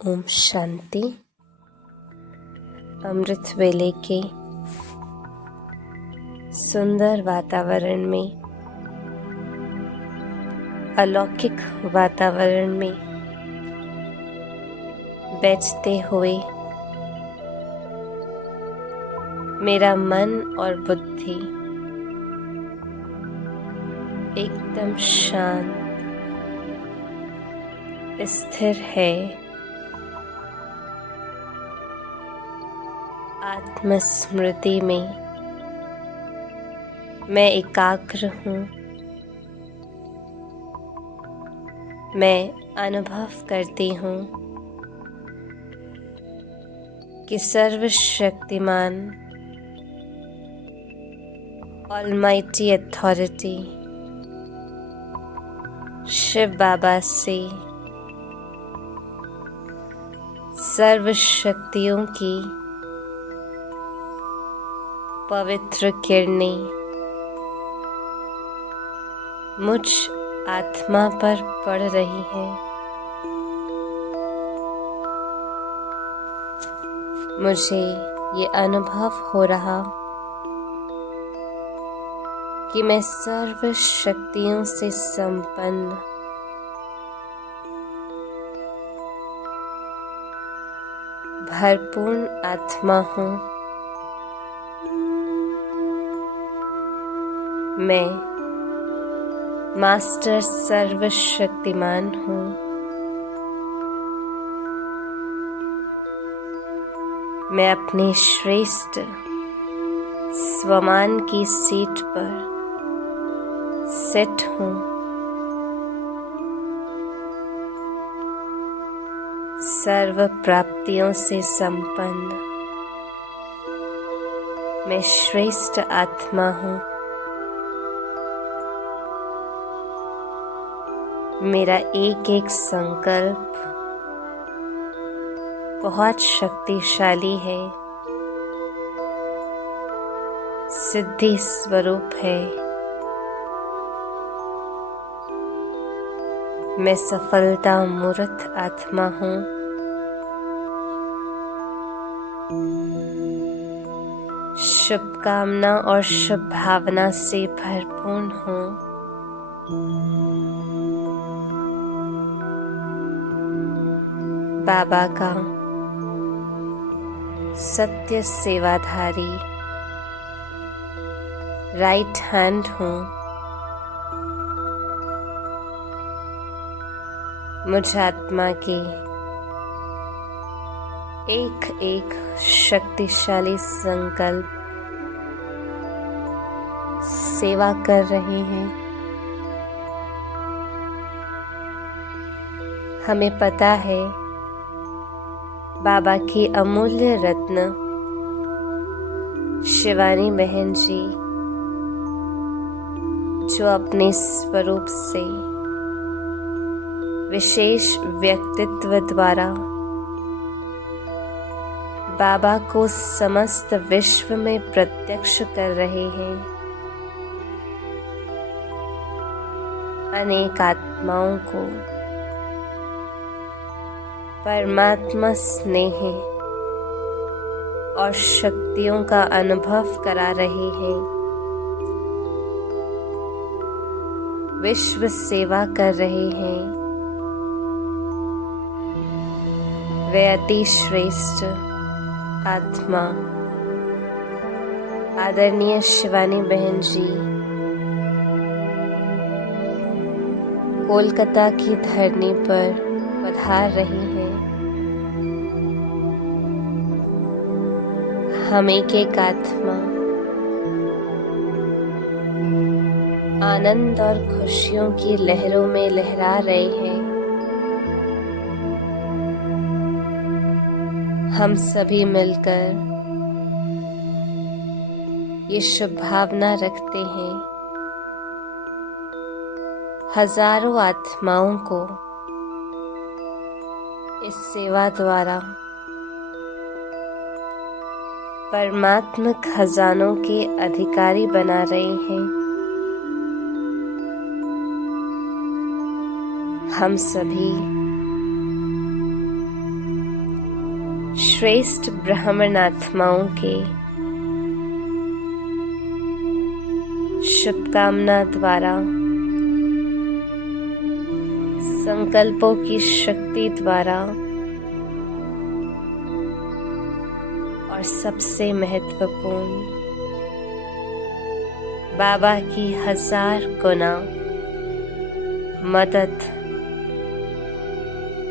ओम शांति। अमृत वेले के सुंदर वातावरण में, अलौकिक वातावरण में बैठते हुए मेरा मन और बुद्धि एकदम शांत स्थिर है। आत्मस्मृति में मैं एकाग्र हूँ। मैं अनुभव करती हूँ कि सर्वशक्तिमान ऑलमाइटी अथॉरिटी शिव बाबा से सर्व शक्तियों की पवित्र किरणें मुझ आत्मा पर पड़ रही हैं। मुझे ये अनुभव हो रहा कि मैं सर्व शक्तियों से संपन्न भरपूर आत्मा हूँ। मैं मास्टर सर्वशक्तिमान हूँ। मैं अपनी श्रेष्ठ स्वमान की सीट पर सेट हूँ। सर्व प्राप्तियों से संपन्न मैं श्रेष्ठ आत्मा हूँ। मेरा एक एक संकल्प बहुत शक्तिशाली है, सिद्धि स्वरूप है। मैं सफलता मूर्त आत्मा हूँ। शुभकामना और शुभ भावना से भरपूर हूँ। बाबा का सत्य सेवाधारी राइट हैंड हूँ। मुझ आत्मा के एक एक शक्तिशाली संकल्प सेवा कर रहे हैं। हमें पता है बाबा की अमूल्य रत्न शिवानी बहन जी, जो अपने स्वरूप से विशेष व्यक्तित्व द्वारा बाबा को समस्त विश्व में प्रत्यक्ष कर रहे हैं। अनेक आत्माओं को परमात्मा स्नेह और शक्तियों का अनुभव करा रहे हैं। विश्व सेवा कर रहे हैं। वे अति श्रेष्ठ आत्मा आदरणीय शिवानी बहन जी कोलकाता की धरनी पर पधार रही हैं। हम एक एक आत्मा आनंद और खुशियों की लहरों में लहरा रहे हैं। हम सभी मिलकर ये शुभ भावना रखते हैं, हजारों आत्माओं को इस सेवा द्वारा परमात्मा खजानों के अधिकारी बना रहे हैं। हम सभी श्रेष्ठ ब्राह्मण आत्माओं के शुभकामना द्वारा, संकल्पों की शक्ति द्वारा और सबसे महत्वपूर्ण बाबा की 1000 गुना मदद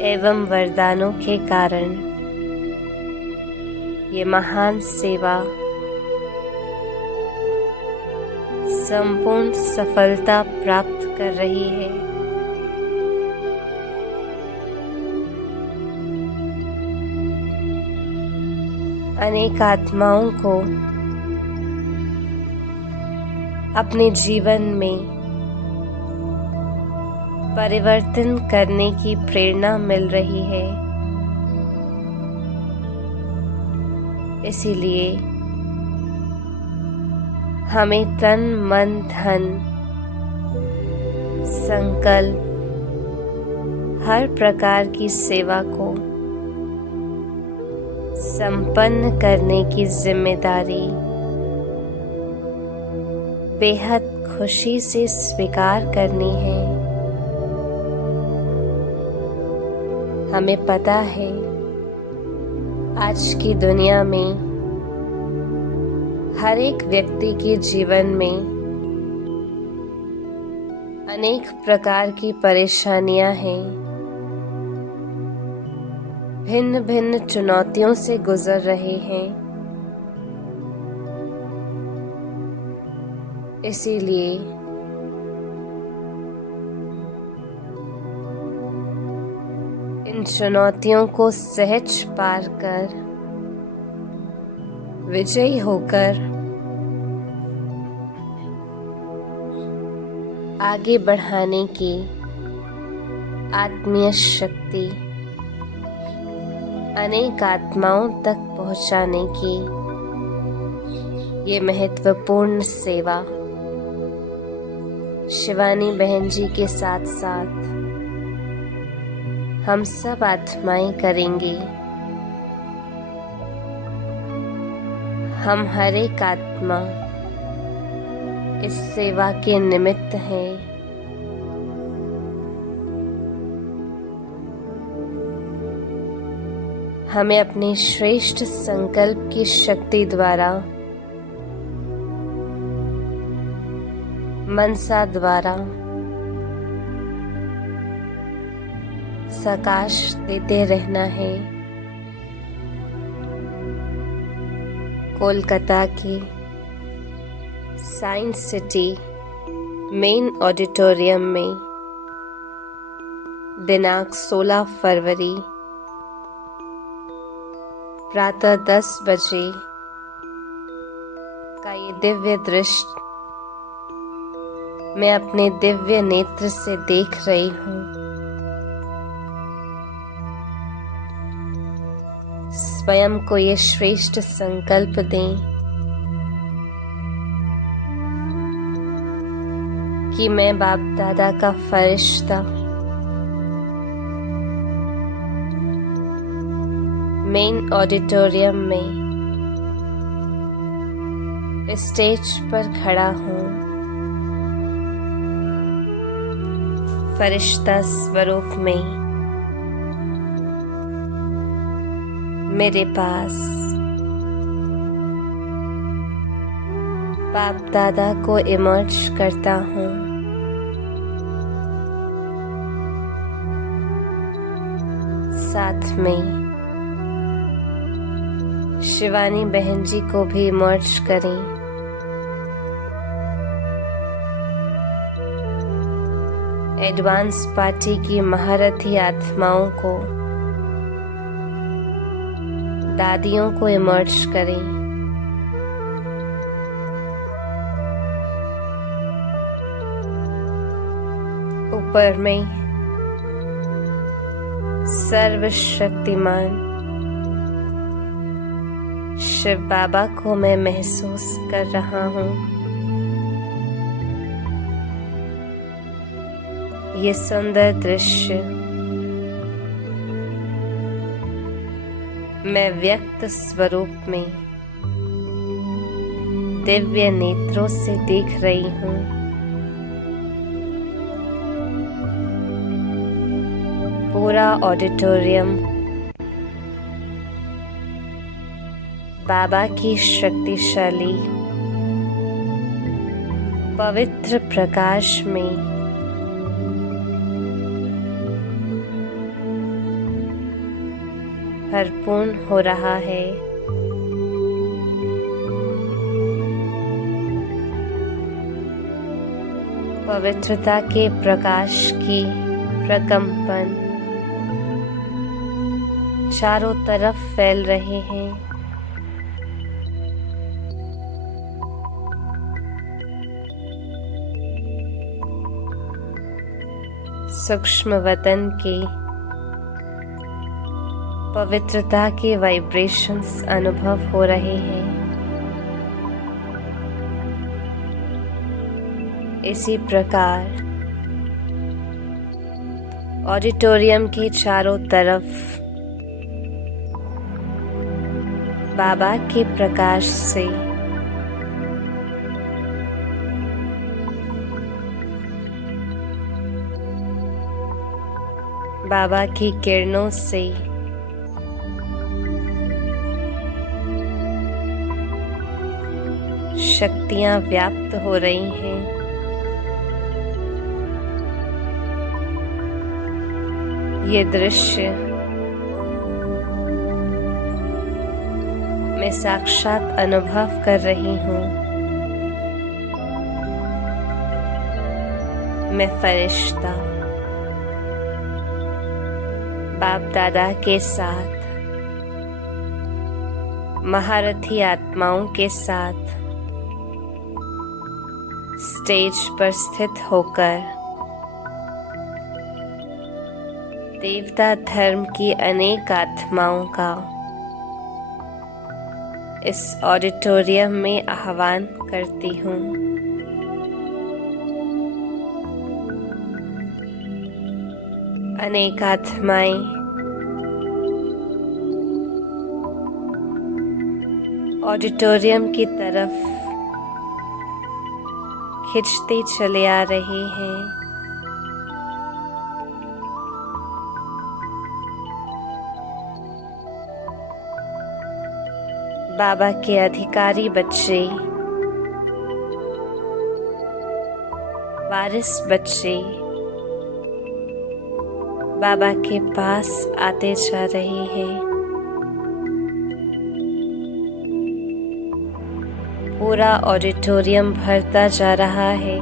एवं वरदानों के कारण ये महान सेवा संपूर्ण सफलता प्राप्त कर रही है। अनेक आत्माओं को अपने जीवन में परिवर्तन करने की प्रेरणा मिल रही है। इसीलिए हमें तन मन धन संकल्प हर प्रकार की सेवा को संपन्न करने की जिम्मेदारी बेहद खुशी से स्वीकार करनी है। हमें पता है आज की दुनिया में हर एक व्यक्ति के जीवन में अनेक प्रकार की परेशानियां हैं, भिन्न भिन्न चुनौतियों से गुजर रहे हैं। इसीलिए इन चुनौतियों को सहज पार कर विजयी होकर आगे बढ़ाने की आत्मीय शक्ति अनेक आत्माओं तक पहुंचाने की ये महत्वपूर्ण सेवा शिवानी बहन जी के साथ साथ हम सब आत्माएं करेंगे। हम हर एक आत्मा इस सेवा के निमित्त हैं। हमें अपने श्रेष्ठ संकल्प की शक्ति द्वारा, मनसा द्वारा प्रकाश देते रहना है। कोलकाता की साइंस सिटी मेन ऑडिटोरियम में दिनांक 16 फरवरी प्रातः 10 बजे का ये दिव्य दृश्य मैं अपने दिव्य नेत्र से देख रही हूँ। स्वयं को ये श्रेष्ठ संकल्प दें कि मैं बाप दादा का फरिश्ता मेन ऑडिटोरियम में स्टेज पर खड़ा हूँ। फरिश्ता स्वरूप में मेरे पास बाप दादा को इमर्ज करता हूँ। साथ में शिवानी बहन जी को भी इमर्ज करें। एडवांस पार्टी की महारथी आत्माओं को, दादियों को इमर्ज करें। ऊपर में सर्वशक्तिमान शिव बाबा को मैं महसूस कर रहा हूँ। ये सुंदर दृश्य मैं व्यक्त स्वरूप में दिव्य नेत्रों से देख रही हूँ। पूरा ऑडिटोरियम बाबा की शक्तिशाली पवित्र प्रकाश में भरपूर हो रहा है। पवित्रता के प्रकाश की प्रकंपन चारों तरफ फैल रहे हैं। सूक्ष्म वतन के पवित्रता के वाइब्रेशंस अनुभव हो रहे हैं। इसी प्रकार ऑडिटोरियम के चारों तरफ बाबा के प्रकाश से बाबा की किरणों से शक्तियां व्याप्त हो रही हैं। ये दृश्य मैं साक्षात अनुभव कर रही हूँ। मैं फरिश्ता बाप दादा के साथ महारथी आत्माओं के साथ स्टेज पर स्थित होकर देवता धर्म की अनेक आत्माओं का इस ऑडिटोरियम में आह्वान करती हूँ। अनेक आत्माएं ऑडिटोरियम की तरफ खिंचते चले आ रहे हैं। बाबा के अधिकारी बच्चे, वारिस बच्चे बाबा के पास आते जा रहे हैं। पूरा ऑडिटोरियम भरता जा रहा है।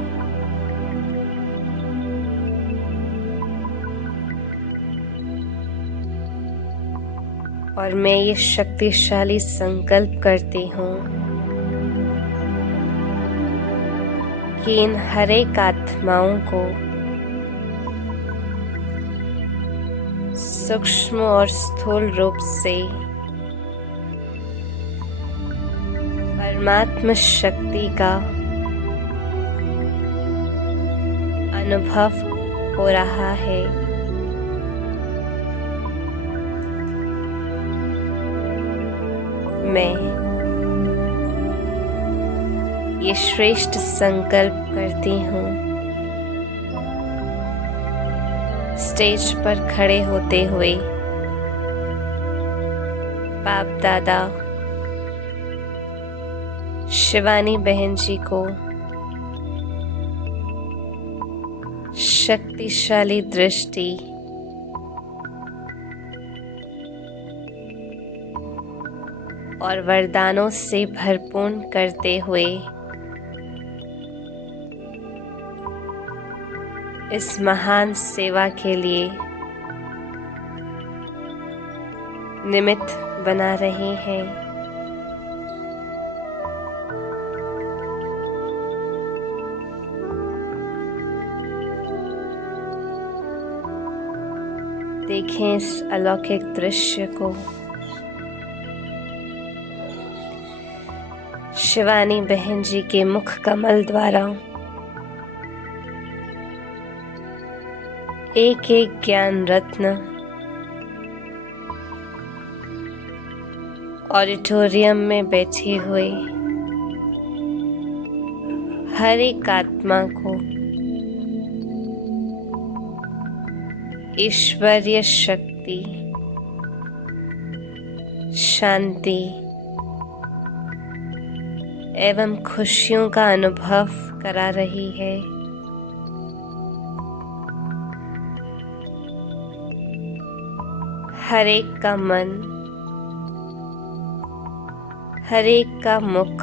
और मैं ये शक्तिशाली संकल्प करती हूँ कि इन हर एक आत्माओं को सूक्ष्म और स्थूल रूप से परमात्मा शक्ति का अनुभव हो रहा है। मैं ये श्रेष्ठ संकल्प करती हूँ, स्टेज पर खड़े होते हुए बाप दादा शिवानी बहन जी को शक्तिशाली दृष्टि और वरदानों से भरपूर करते हुए इस महान सेवा के लिए निमित्त बना रहे हैं। देखें इस अलौकिक दृश्य को। शिवानी बहन जी के मुख कमल द्वारा एक एक ज्ञान रत्न ऑडिटोरियम में बैठी हुई हर एक आत्मा को ईश्वरीय शक्ति, शांति एवं खुशियों का अनुभव करा रही है। हर एक का मन, हर एक का मुख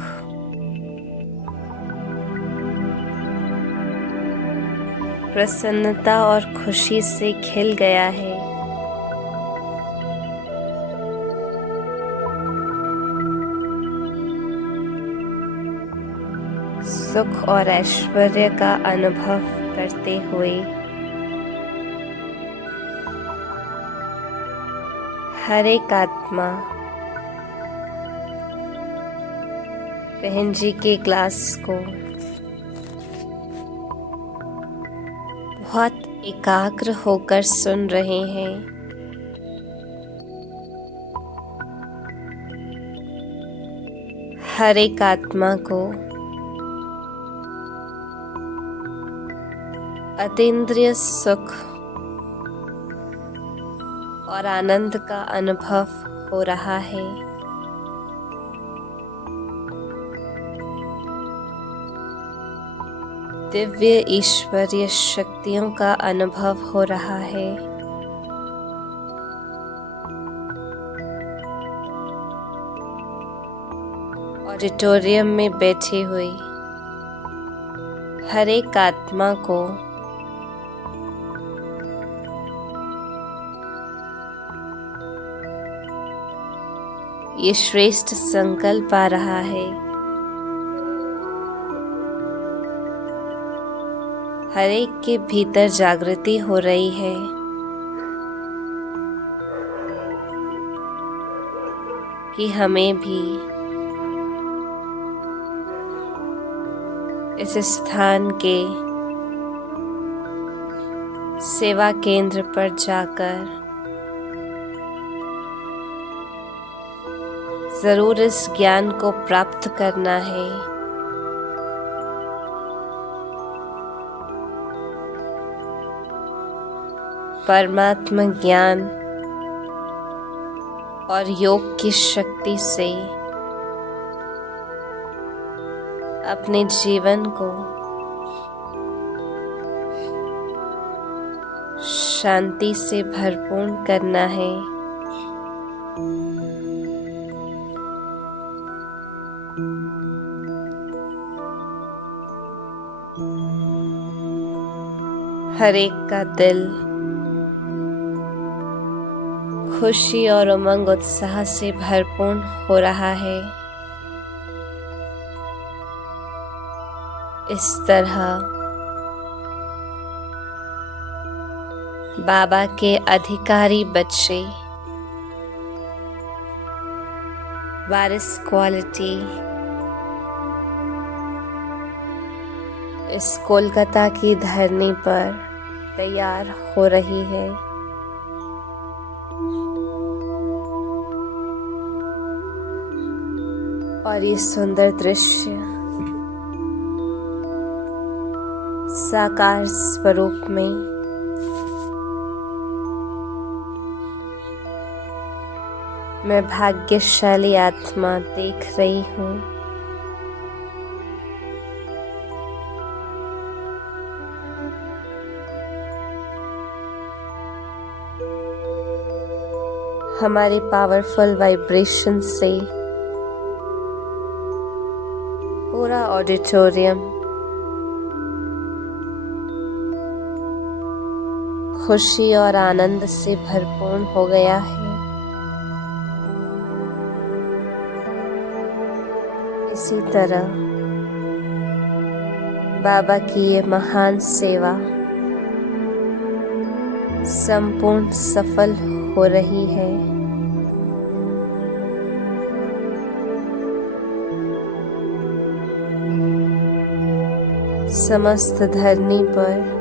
प्रसन्नता और खुशी से खिल गया है। सुख और ऐश्वर्य का अनुभव करते हुए हर एक आत्मा बहन जी के क्लास को बहुत एकाग्र होकर सुन रहे हैं। हर एक आत्मा को अतीन्द्रिय सुख और आनंद का अनुभव हो रहा है। दिव्य ईश्वरीय शक्तियों का अनुभव हो रहा है। ऑडिटोरियम में बैठी हुई हर एक आत्मा को ये श्रेष्ठ संकल्प आ रहा है। हर एक के भीतर जागृति हो रही है कि हमें भी इस स्थान के सेवा केंद्र पर जाकर जरूर इस ज्ञान को प्राप्त करना है। परमात्मा ज्ञान और योग की शक्ति से अपने जीवन को शांति से भरपूर करना है। हर एक का दिल खुशी और उमंग उत्साह से भरपूर हो रहा है। इस तरह बाबा के अधिकारी बच्चे वारिस क्वालिटी इस कोलकाता की धरनी पर तैयार हो रही है। और ये सुंदर दृश्य साकार स्वरूप में मैं भाग्यशाली आत्मा देख रही हूँ। हमारे पावरफुल वाइब्रेशन से पूरा ऑडिटोरियम खुशी और आनंद से भरपूर हो गया है। इसी तरह बाबा की ये महान सेवा संपूर्ण सफल हो रही है। समस्त धरनी पर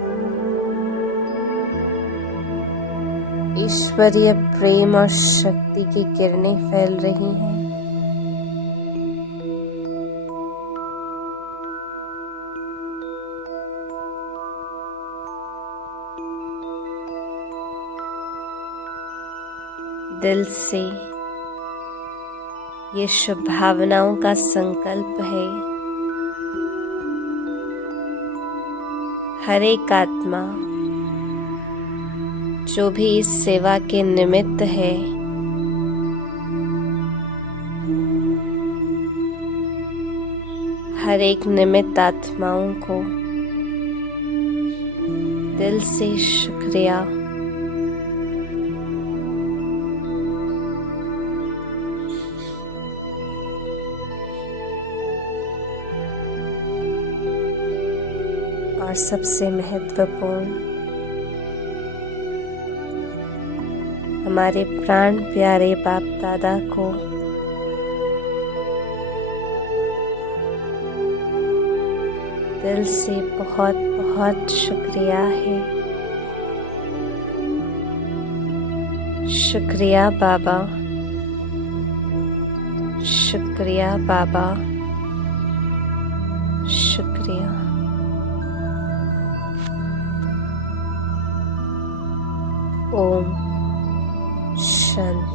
ईश्वरीय प्रेम और शक्ति की किरणें फैल रही हैं। दिल से ये शुभ भावनाओं का संकल्प है। हर एक आत्मा जो भी इस सेवा के निमित्त है, हर एक निमित्त आत्माओं को दिल से शुक्रिया। और सबसे महत्वपूर्ण, हमारे प्राण प्यारे बाप दादा को दिल से बहुत बहुत शुक्रिया है। शुक्रिया बाबा, शुक्रिया बाबा, शुक्रिया। ओम शांति।